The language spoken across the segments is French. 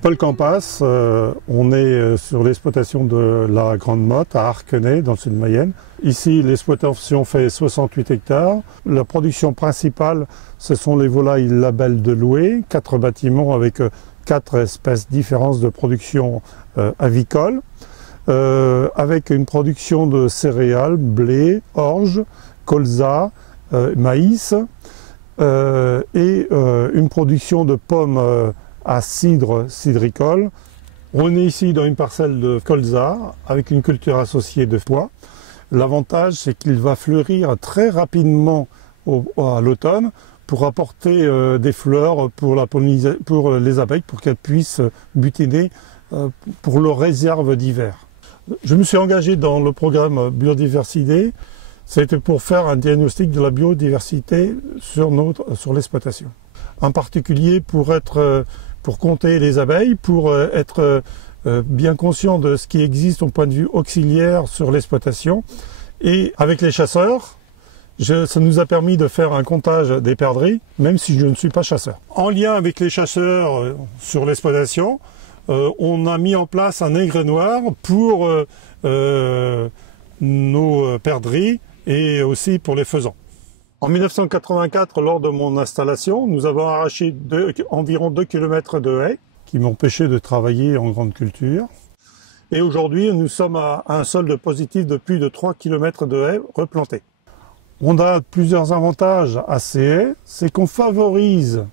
Paul Campas, on est sur l'exploitation de la Grande Motte à Arquenay, dans le sud de Mayenne. Ici, l'exploitation fait 68 hectares. La production principale, ce sont les volailles label de Loué, 4 bâtiments avec 4 espèces différentes de production avicole, avec une production de céréales, blé, orge, colza, maïs, et une production de pommes à cidre cidricole. On est ici dans une parcelle de colza avec une culture associée de pois. L'avantage, c'est qu'il va fleurir très rapidement à l'automne pour apporter des fleurs pour les abeilles, pour qu'elles puissent butiner pour leur réserve d'hiver. Je me suis engagé dans le programme biodiversité. C'était pour faire un diagnostic de la biodiversité sur l'exploitation. En particulier pour compter les abeilles, pour être bien conscient de ce qui existe au point de vue auxiliaire sur l'exploitation. Et avec les chasseurs, ça nous a permis de faire un comptage des perdrix, même si je ne suis pas chasseur. En lien avec les chasseurs sur l'exploitation, on a mis en place un égrenoir pour nos perdrix et aussi pour les faisans. En 1984, lors de mon installation, nous avons arraché environ 2 km de haies qui m'empêchaient de travailler en grande culture. Et aujourd'hui, nous sommes à un solde positif de plus de 3 km de haies replantées. On a plusieurs avantages à ces haies, c'est qu'on favorise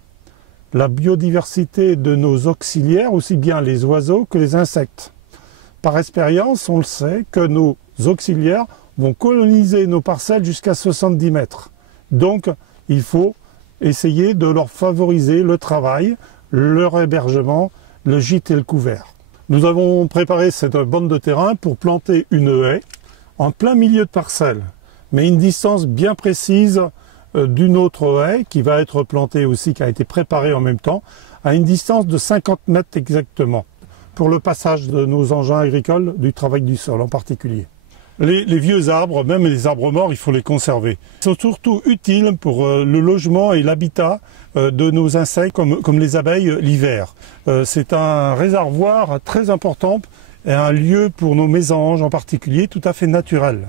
la biodiversité de nos auxiliaires, aussi bien les oiseaux que les insectes. Par expérience, on le sait que nos auxiliaires vont coloniser nos parcelles jusqu'à 70 mètres. Donc, il faut essayer de leur favoriser le travail, leur hébergement, le gîte et le couvert. Nous avons préparé cette bande de terrain pour planter une haie en plein milieu de parcelle, mais une distance bien précise d'une autre haie qui va être plantée aussi, qui a été préparée en même temps, à une distance de 50 mètres exactement, pour le passage de nos engins agricoles, du travail du sol en particulier. Les vieux arbres, même les arbres morts, il faut les conserver. Ils sont surtout utiles pour le logement et l'habitat de nos insectes, comme les abeilles l'hiver. C'est un réservoir très important et un lieu pour nos mésanges en particulier, tout à fait naturel.